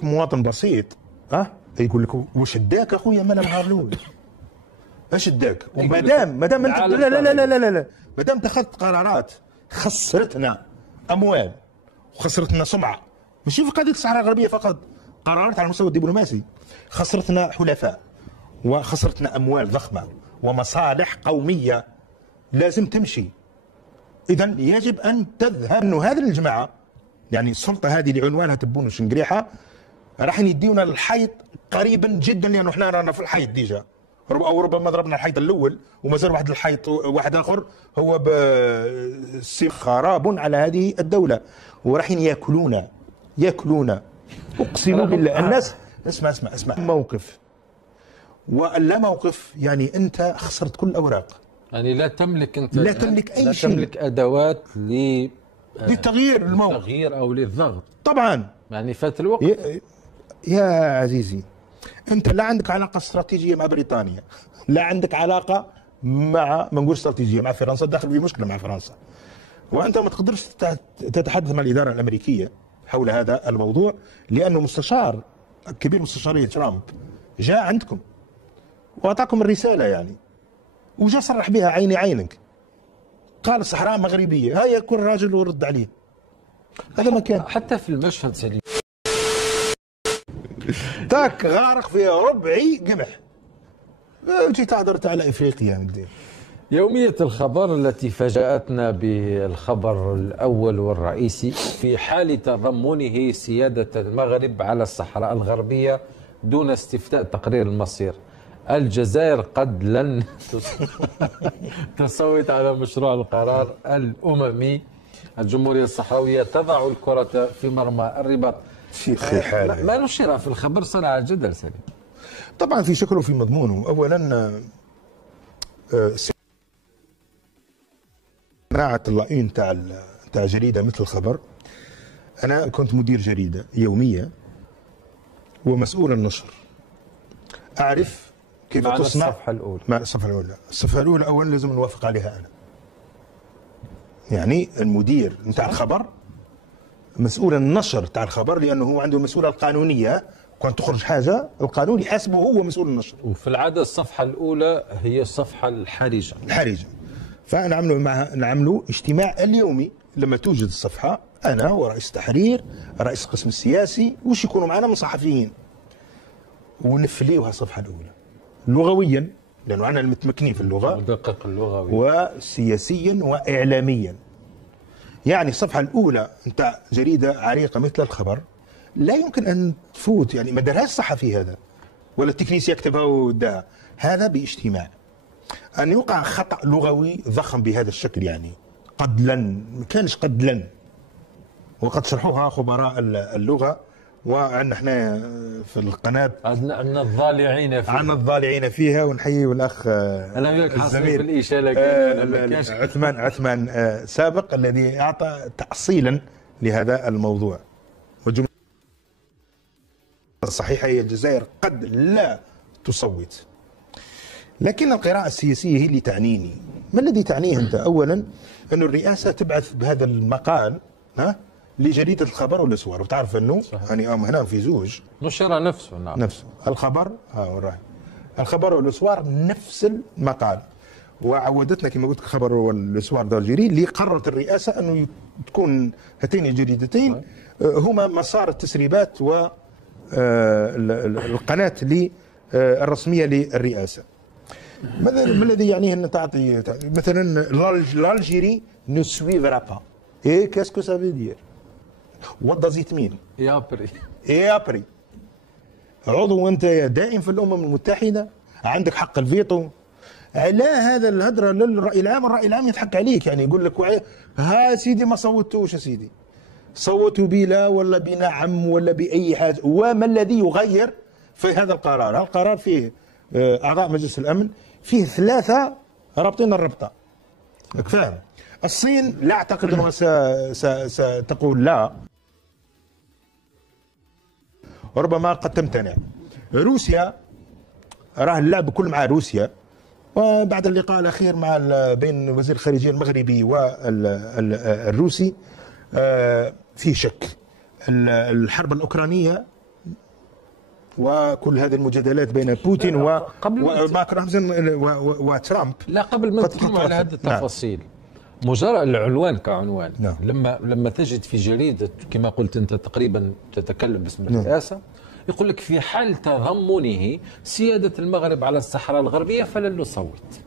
يجيك مواطن بسيط يقول لك واش داك اخويا مال النهار الاول؟ اش داك؟ ومادام انت لا لا لا لا لا لا مادام اتخذت قرارات خسرتنا اموال وخسرتنا سمعه، ماشي في قضيه الصحراء الغربيه فقط، قرارات على المستوى الدبلوماسي، خسرتنا حلفاء وخسرتنا اموال ضخمه ومصالح قوميه لازم تمشي. اذا يجب ان تذهب انه هذه الجماعه يعني السلطه هذه اللي عنوانها تبون وشنقريحه راح يديونا الحيط قريبا جدا، لانه احنا رانا في الحيط ديجا، او ربما ضربنا الحيط الاول ومازال واحد الحيط واحد اخر هو خراب على هذه الدوله، وراح ياكلونا اقسم بالله. الناس اسمع موقف ولا موقف، يعني انت خسرت كل الاوراق، يعني لا تملك انت، لا تملك اي شيء، لا تملك ادوات لتغيير الموقف، للتغيير او للضغط طبعا. يعني فات الوقت يا عزيزي، انت لا عندك علاقه استراتيجيه مع بريطانيا، لا عندك علاقه مع ما نقول استراتيجيه مع فرنسا، داخل في مشكله مع فرنسا، وانت ما تقدرش تتحدث مع الاداره الامريكيه حول هذا الموضوع، لانه مستشار كبير مستشاريه ترامب جاء عندكم واعطاكم الرساله يعني، وجا صرح بها عيني عينك، قال الصحراء مغربيه، هيا كل راجل ورد عليه. هذا ما كان حتى في المشهد سليم تاك غارق في ربعي قمح، جيت هدرت على افريقيا مدير. يومية الخبر التي فاجأتنا بالخبر الأول والرئيسي في حال تضمنه سيادة المغرب على الصحراء الغربية دون استفتاء تقرير المصير. الجزائر قد لن تصوت على مشروع القرار الأممي. الجمهورية الصحراوية تضع الكرة في مرمى الرباط. في حاله ما نشر في الخبر صنع الجدل سليم، طبعا في شكله وفي مضمونه. اولا صناعة اللائين تاع جريدة مثل الخبر، أنا كنت مدير جريدة يومية ومسؤول النشر، أعرف كيف تصنع الصفحة الأولى. مع الصفحة الأولى أولا لازم نوافق عليها أنا، يعني المدير نتاع الخبر مسؤول النشر تاع الخبر، لأنه هو عنده المسؤولية القانونية، كون تخرج حاجة القانون يحاسبه هو مسؤول النشر. وفي العادة الصفحة الأولى هي الصفحة الحرجة. فنعملوا اجتماع اليومي لما توجد الصفحة، أنا ورئيس التحرير رئيس القسم السياسي وش يكونوا معنا من صحفيين، ونفليوها الصفحة الأولى لغويا، لأنه أنا المتمكنين في اللغة، مدقق اللغوي، وسياسيا وإعلاميا. يعني الصفحة الأولى نتاع جريدة عريقة مثل الخبر لا يمكن أن تفوت، يعني ما دارهاش صحفي هذا ولا التكنيسي يكتبها وداها، هذا باجتماع. أن يوقع خطأ لغوي ضخم بهذا الشكل، يعني قد لن، ما كانش قد لن، وقد شرحوها خبراء اللغة، وعندنا احنا في القناة عندنا الضالعين فيها، ونحيي الأخ الزميل عثمان سابق الذي أعطى تأصيلا لهذا الموضوع. والجملة الصحيحة هي الجزائر قد لا تصوت، لكن القراءة السياسية هي اللي تعنيني. ما الذي تعنيه أنت؟ أولا أن الرئاسة تبعث بهذا المقال لجريدة الخبر والأسوار، وتعرف أنه يعني هنا في زوج نشر نفسه. نعم، نفسه الخبر الخبر والأسوار نفس المقال، وعودتنا كما قلت الخبر والأسوار دارجيري، اللي قررت الرئاسة أنه تكون هاتين الجريدتين هما مسار التسريبات والقناة الرسمية للرئاسة. ما الذي يعنيه أن تعطي مثلا l'Algérie ne suivra pas. Et qu'est-ce que ça veut dire? What does it mean? Et après عضو أنت دائم في الأمم المتحدة، عندك حق الفيتو، على هذا الهدرة للرأي العام، الرأي العام يضحك عليك، يعني يقول لك ها سيدي ما صوتوش يا سيدي، صوتوا بلا ولا بنعم ولا بأي حاجة. وما الذي يغير في هذا القرار؟ القرار فيه أعضاء مجلس الأمن، فيه 3 رابطين الربطة، فاهم؟ الصين لا أعتقد أنها ستقول لا، ربما قد تمتنع. روسيا راه اللعب كل مع روسيا، وبعد اللقاء الأخير مع بين وزير الخارجية المغربي والروسي في شك. الحرب الأوكرانية وكل هذه المجادلات بين بوتين وماكرون وترامب. لا، قبل ما نتكلم على هذه التفاصيل، مجرد العنوان كعنوان، لما تجد في جريدة كما قلت أنت تقريبا تتكلم باسم الرئاسة، يقول لك في حال تضمنه سيادة المغرب على الصحراء الغربية فلن نصوت.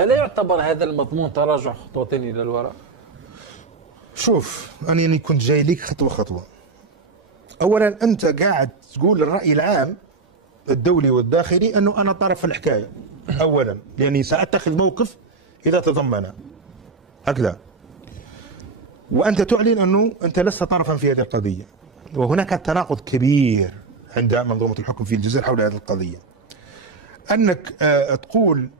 ألا يعتبر هذا المضمون تراجع خطوتين إلى الوراء؟ شوف، أنا كنت جاي لك خطوة خطوة. أولا أنت قاعد تقول الرأي العام الدولي والداخلي أنه أنا طرف في الحكاية أولا، لأني سأتخذ موقف إذا تضمن هكذا، وأنت تعلن أنه أنت لست طرفا في هذه القضية. وهناك تناقض كبير عند منظومة الحكم في الجزائر حول هذه القضية، أنك تقول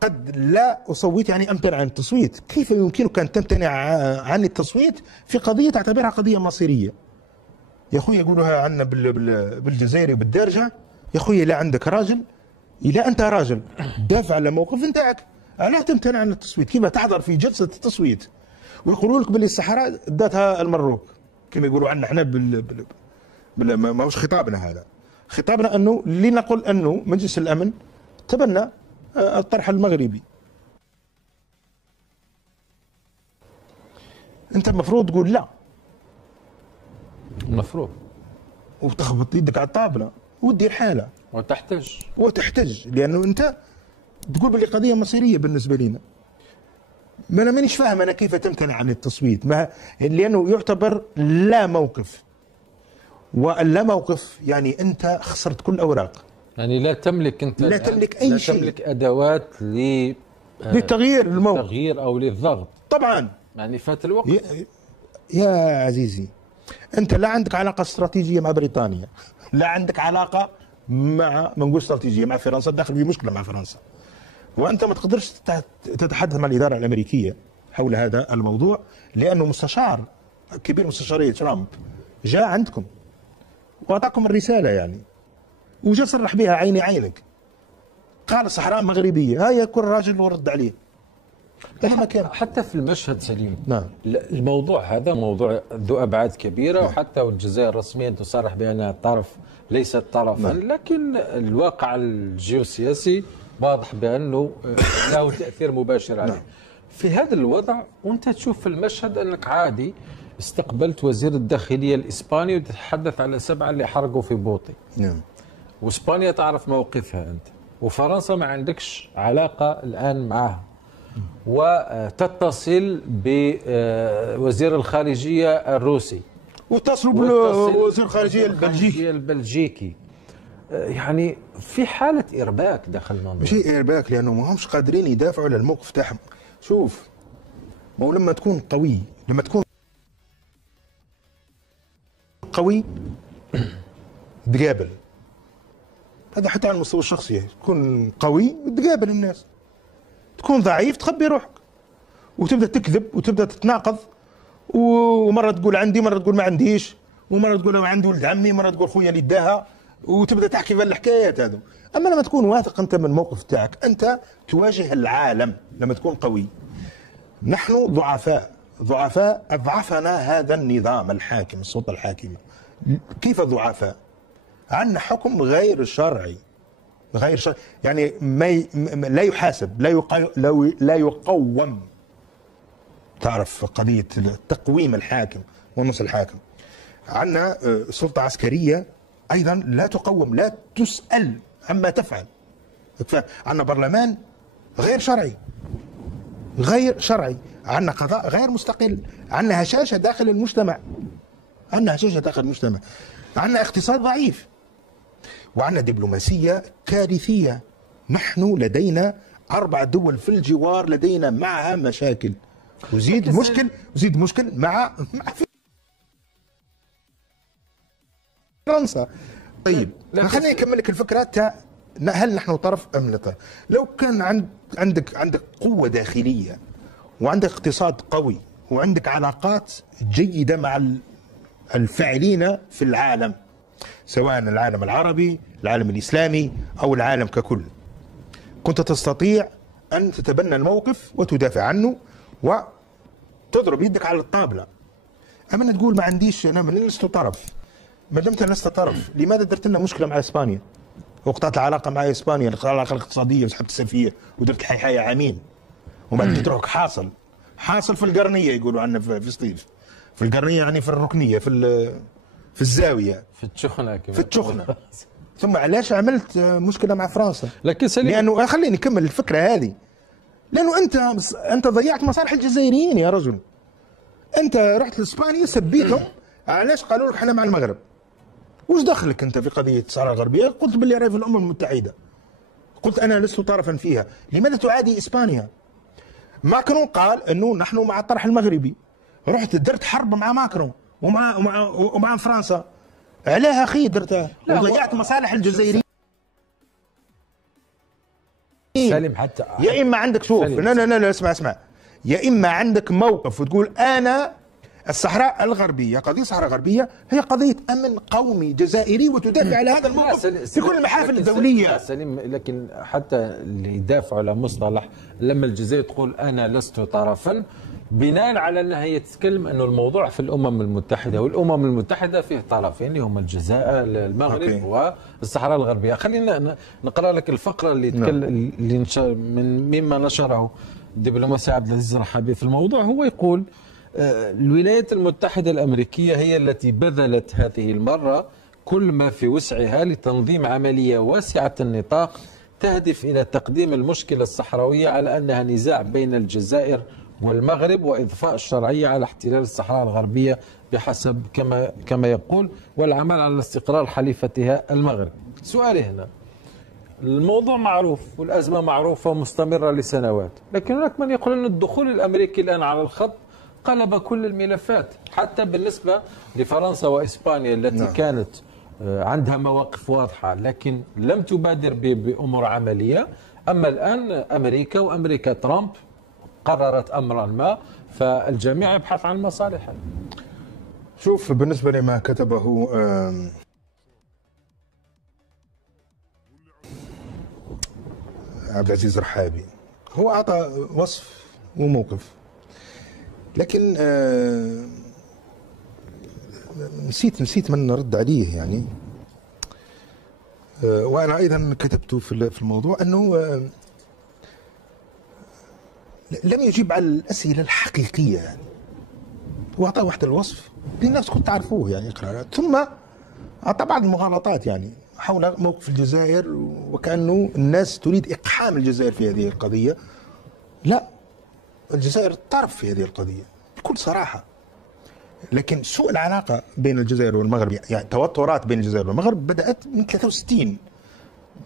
قد لا أصوت يعني أمتنع عن التصويت. كيف يمكنك أن تمتنع عن التصويت في قضية تعتبرها قضية مصيرية؟ يا أخوي يقولوها عنا بالجزائر وبالدارجة، يا أخوي لا عندك راجل، إلا أنت راجل دافع على موقف نتاعك، لا تمتنع عن التصويت. كيف تحضر في جلسة التصويت ويقولوا لك باللي الصحراء داتها المروك كما يقولوا عنا احنا ما هوش خطابنا هذا. خطابنا أنه لنقل أنه مجلس الأمن تبنى الطرح المغربي. أنت المفروض تقول لا، المفروض، وتخبط يدك على الطابلة وتدير حالة وتحتج لأنه أنت تقول باللي قضية مصيرية بالنسبة لنا. ما أنا مانيش فاهم أنا كيف تمتنع عن التصويت، لأنه يعتبر لا موقف، واللا موقف يعني أنت خسرت كل أوراق، يعني لا تملك أنت، لا تملك أي شيء، لا تملك أدوات لتغيير الموقف، تغيير أو للضغط. طبعا يعني فات الوقت يا عزيزي. أنت لا عندك علاقة استراتيجية مع بريطانيا، لا عندك علاقة ما نقول استراتيجية مع فرنسا، داخل في مشكلة مع فرنسا، وأنت ما تقدرش تتحدث مع الإدارة الأمريكية حول هذا الموضوع، لأنه مستشار كبير مستشارية ترامب جاء عندكم وأعطاكم الرسالة يعني، وجاء صرح بها عيني عينك، قال الصحراء مغربية، هيا كل راجل ورد عليه. حتى في المشهد سليم، نعم، الموضوع هذا موضوع ذو أبعاد كبيرة، وحتى الجزائر رسميا تصرح بأنها طرف ليست طرفا، لكن الواقع الجيوسياسي واضح بأنه له تأثير مباشر عليه. في هذا الوضع وانت تشوف في المشهد أنك عادي استقبلت وزير الداخلية الإسباني وتتحدث على 7 اللي حرقوا في بوطي، وإسبانيا تعرف موقفها أنت، وفرنسا ما عندكش علاقة الآن معها، وتتصل بوزير الخارجية الروسي واتصلوا بوزير الخارجية البلجيكي. يعني في حالة إرباك داخل المنظومة. مش إرباك، لأنه ما همش قادرين يدافعوا على الموقف تاعهم. شوف، ما هو لما تكون قوي، لما تكون قوي تقابل، هذا حتى على المستوى الشخصي، تكون قوي تقابل الناس، تكون ضعيف تخبي روحك وتبدا تكذب وتبدا تتناقض، ومره تقول عندي، مره تقول ما عنديش، ومره تقول عندي ولد عمي، مره تقول خويا اللي داها، وتبدا تحكي في الحكايات هذو. اما لما تكون واثق انت من الموقف تاعك، انت تواجه العالم لما تكون قوي. نحن ضعفاء اضعفنا هذا النظام الحاكم، السلطه الحاكمه. كيف ضعفاء؟ عندنا حكم غير شرعي، يعني لا يحاسب، لا يقوم. تعرف قضيه تقويم الحاكم ونص الحاكم. عندنا سلطه عسكريه ايضا لا تقوم، لا تسأل عما تفعل. عندنا برلمان غير شرعي، عندنا قضاء غير مستقل، عندنا هشاشة داخل المجتمع، عندنا اقتصاد ضعيف، وعندنا دبلوماسية كارثية. نحن لدينا 4 دول في الجوار لدينا معها مشاكل، وزيد مشكل مع فرنسا. طيب خليني أكمل لك الفكرة تاع هل نحن طرف أم لا طرف. لو كان عندك قوة داخلية، وعندك اقتصاد قوي، وعندك علاقات جيدة مع الفاعلين في العالم، سواء العالم العربي، العالم الإسلامي، أو العالم ككل، كنت تستطيع أن تتبنى الموقف وتدافع عنه وتضرب يدك على الطاولة. أما تقول ما عنديش، أنا من لست طرف، ما دمت لست طرف، لماذا درت لنا مشكله مع اسبانيا؟ وقطعت العلاقه مع اسبانيا، العلاقه الاقتصاديه، وسحبت السفير ودرت الحيحايه عامين، وبعد تترك حاصل في القرنيه يقولوا عنا في سطيف، في القرنيه يعني في الركنيه، في الزاويه، في التشخنه في التشخنه. ثم علاش عملت مشكله مع فرنسا؟ لكن سليم، لانه خليني نكمل الفكره هذه، لانه انت ضيعت مصالح الجزائريين يا رجل. انت رحت لاسبانيا سبيتهم، علاش قالوا لك احنا مع المغرب؟ وش دخلك انت في قضيه الصحراء الغربيه؟ قلت باللي راهي في الامم المتحده، قلت انا لست طرفا فيها، لماذا تعادي اسبانيا؟ ماكرون قال انه نحن مع الطرح المغربي، رحت درت حرب مع ماكرون ومع فرنسا، علاه اخي درتها وضيعت مصالح الجزائريين. سالم حتى يا اما عندك شوف، لا اسمع، يا اما عندك موقف وتقول انا الصحراء الغربية، قضية الصحراء الغربية هي قضية أمن قومي جزائري، وتدافع على هذا الموقف في كل المحافل الدولية. سليم، لكن حتى اللي يدافعوا على مصطلح لما الجزائر تقول أنا لست طرفا، بناء على أنها هي تتكلم أنه الموضوع في الأمم المتحدة، والأمم المتحدة فيه طرفين اللي هم الجزائر المغرب والصحراء الغربية. خلينا نقرأ لك الفقرة اللي مما نشره الدبلوماسي عبد العزيز الرحابي في الموضوع. هو يقول الولايات المتحدة الأمريكية هي التي بذلت هذه المرة كل ما في وسعها لتنظيم عملية واسعة النطاق تهدف إلى تقديم المشكلة الصحراوية على أنها نزاع بين الجزائر والمغرب، وإضفاء الشرعية على احتلال الصحراء الغربية بحسب كما يقول، والعمل على استقرار حليفتها المغرب. سؤالي هنا، الموضوع معروف والأزمة معروفة ومستمرة لسنوات، لكن هناك من يقول أن الدخول الأمريكي الآن على الخط قلب كل الملفات، حتى بالنسبة لفرنسا وإسبانيا التي كانت عندها مواقف واضحة لكن لم تبادر بأمور عملية. أما الآن أمريكا وأمريكا ترامب قررت أمرا ما، فالجميع يبحث عن مصالحه. شوف، بالنسبة لما كتبه عبد العزيز الرحابي، هو أعطى وصف وموقف، لكن نسيت من نرد عليه يعني. وأنا أيضا كتبت في الموضوع أنه لم يجيب على الأسئلة الحقيقية يعني. وأعطى واحد الوصف للناس كنت تعرفوه يعني إقرارات، ثم أعطى بعض المغالطات يعني حول موقف الجزائر، وكأنه الناس تريد إقحام الجزائر في هذه القضية. لا، الجزائر طرف في هذه القضية بكل صراحة، لكن سوء العلاقة بين الجزائر والمغرب، يعني توترات بين الجزائر والمغرب بدأت من 63،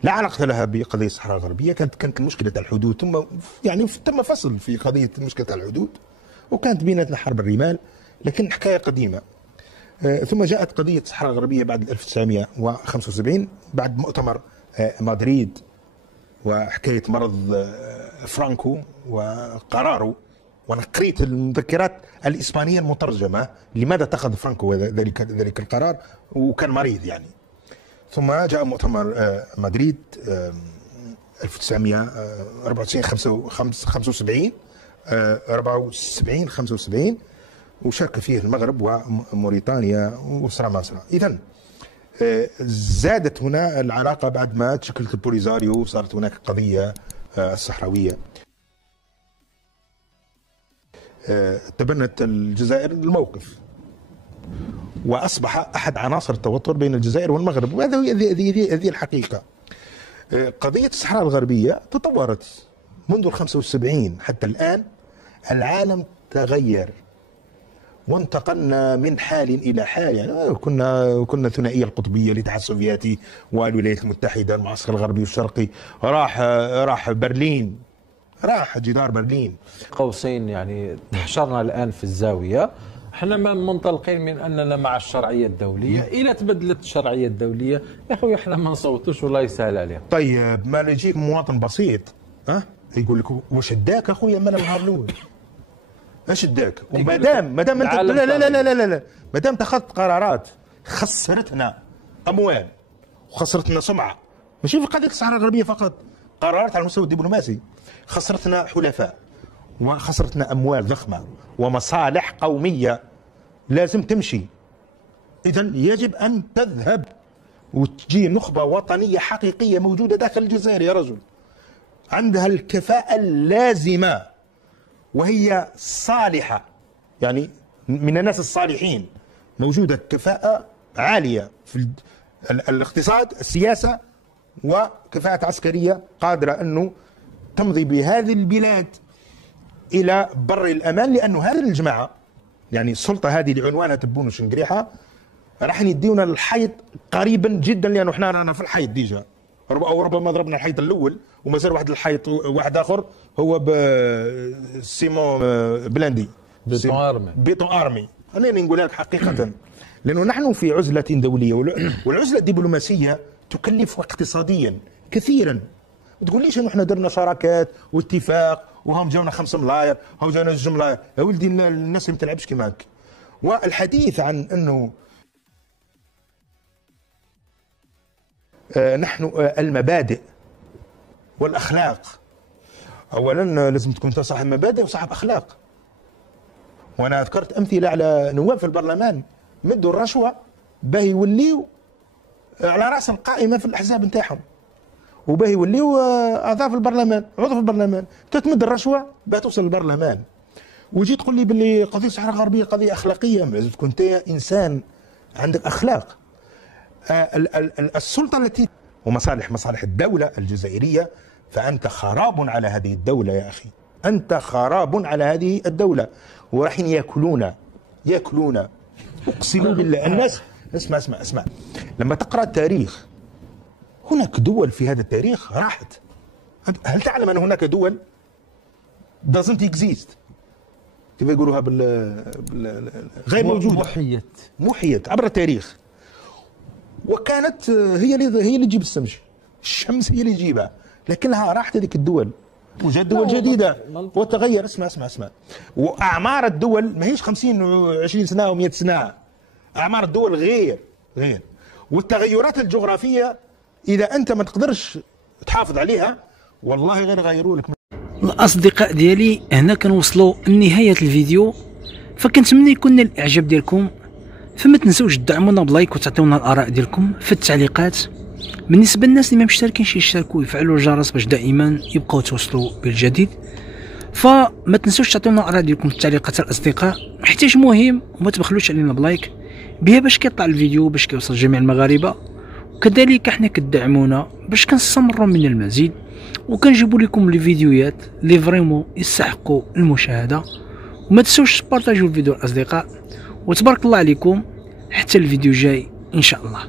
لا علاقة لها بقضية الصحراء الغربية. كانت مشكلة الحدود، ثم يعني تم فصل في قضية مشكلة الحدود، وكانت بيناتنا حرب الرمال، لكن حكاية قديمة. ثم جاءت قضية الصحراء الغربية بعد 1975 بعد مؤتمر مدريد، وحكاية مرض فرانكو وقراره. وانا قريت المذكرات الاسبانيه المترجمه لماذا اتخذ فرانكو ذلك القرار، وكان مريض يعني. ثم جاء مؤتمر مدريد 1994 75 75 وشارك فيه المغرب وموريتانيا وصار ما صار. اذا زادت هنا العلاقه بعد ما تشكلت البوليزاريو، وصارت هناك قضيه الصحراويه. تبنت الجزائر الموقف، واصبح احد عناصر التوتر بين الجزائر والمغرب، وهذه الحقيقه. قضيه الصحراء الغربيه تطورت منذ 75 حتى الان. العالم تغير وانتقلنا من حال الى حال، يعني كنا ثنائيه القطبيه، الاتحاد السوفيتي والولايات المتحده، المعسكر الغربي والشرقي، راح برلين، راح جدار برلين قوسين. يعني تحشرنا الآن في الزاوية، احنا منطلقين من أننا مع الشرعية الدولية، إلى تبدلت الشرعية الدولية يا أخوي احنا ما نصوتوش والله يسهل عليهم. طيب ما يجيك مواطن بسيط يقول لك واش اداك اخويا من النهار الاول؟ ايش اداك؟ وما دام انت لا ما دام اتخذت قرارات خسرتنا اموال وخسرتنا سمعه، ماشي في قضيه الصحراء الغربيه فقط، قرارات على المستوى الدبلوماسي، خسرتنا حلفاء وخسرتنا اموال ضخمه ومصالح قوميه لازم تمشي. إذا يجب أن تذهب وتجي نخبة وطنية حقيقية موجودة داخل الجزائر يا رجل، عندها الكفاءة اللازمة وهي صالحة، يعني من الناس الصالحين، موجودة كفاءة عالية في الاقتصاد، السياسة، وكفاءة عسكرية قادرة أنه تمضي بهذه البلاد إلى بر الأمان. لأنه هذه الجماعة يعني السلطة هذه اللي عنوانها تبون وشنقريحة راح يديونا الحيط قريبا جدا، لأنه احنا رانا في الحيط ديجا، أو ربما ضربنا الحيط الأول ومازال واحد الحيط واحد آخر هو بسيمون بلاندي، بيتون أرمي. خليني نقول لك حقيقة، لأنه نحن في عزلة دولية، والعزلة الدبلوماسية تكلف اقتصاديا كثيرا. ما تقوليش انه احنا درنا شراكات واتفاق وهم جاونا 5 ملاير، هم جاونا 2 ملاير، يا ولدي الناس ما تلعبش كيما هكا. والحديث عن انه نحن المبادئ والاخلاق، اولا لازم تكون صاحب مبادئ وصاحب اخلاق. وانا ذكرت امثله على نواب في البرلمان مدوا الرشوه باه يوليو على راس القائمه في الاحزاب نتاعهم، وباه يوليو اعضاء في البرلمان، عضو في البرلمان. تمد الرشوه باه توصل للبرلمان، وجيت تقول لي باللي قضيه الصحراء الغربيه قضيه اخلاقيه. لازم تكون انت انسان عندك اخلاق. السلطه التي مصالح الدوله الجزائريه، فانت خراب على هذه الدوله يا اخي، انت خراب على هذه الدوله. وراح ياكلون اقسم بالله. الناس اسمع لما تقرا التاريخ، هناك دول في هذا التاريخ راحت. هل تعلم ان هناك دول doesn't exist، كيف يقولوها غير موجوده، محيت عبر التاريخ، وكانت هي اللي تجيب الشمس هي اللي تجيبها، لكنها راحت هذيك الدول وجات دول جديده وتغير. اسمع واعمار الدول ما هيش 50 و20 سنه و100 سنه، اعمار الدول غير. والتغيرات الجغرافيه اذا انت ما تقدرش تحافظ عليها والله غير غيروا لك. الاصدقاء ديالي هنا كنوصلوا لنهايه الفيديو، فكنتمنى يكون الاعجاب ديالكم، فما تنسوش تدعمونا بلايك وتعطيونا الاراء ديالكم في التعليقات. بالنسبه للناس اللي ما مشتركينش يشتركوا ويفعلوا الجرس باش دائما يبقاو توصلوا بالجديد. فما تنسوش تعطيونا الاراء ديالكم في التعليقات الاصدقاء، حيت مهم، وما تبخلوش علينا بلايك بها باش كيطلع الفيديو باش كيوصل جميع المغاربه. وكذلك احنا كدعمونا باش كنستمروا من المزيد وكنجيبوا لكم الفيديوهات اللي فريمون يستحقوا المشاهده. وما تنسوش تبارطاجيو الفيديو الاصدقاء، وتبارك الله عليكم حتى الفيديو جاي ان شاء الله.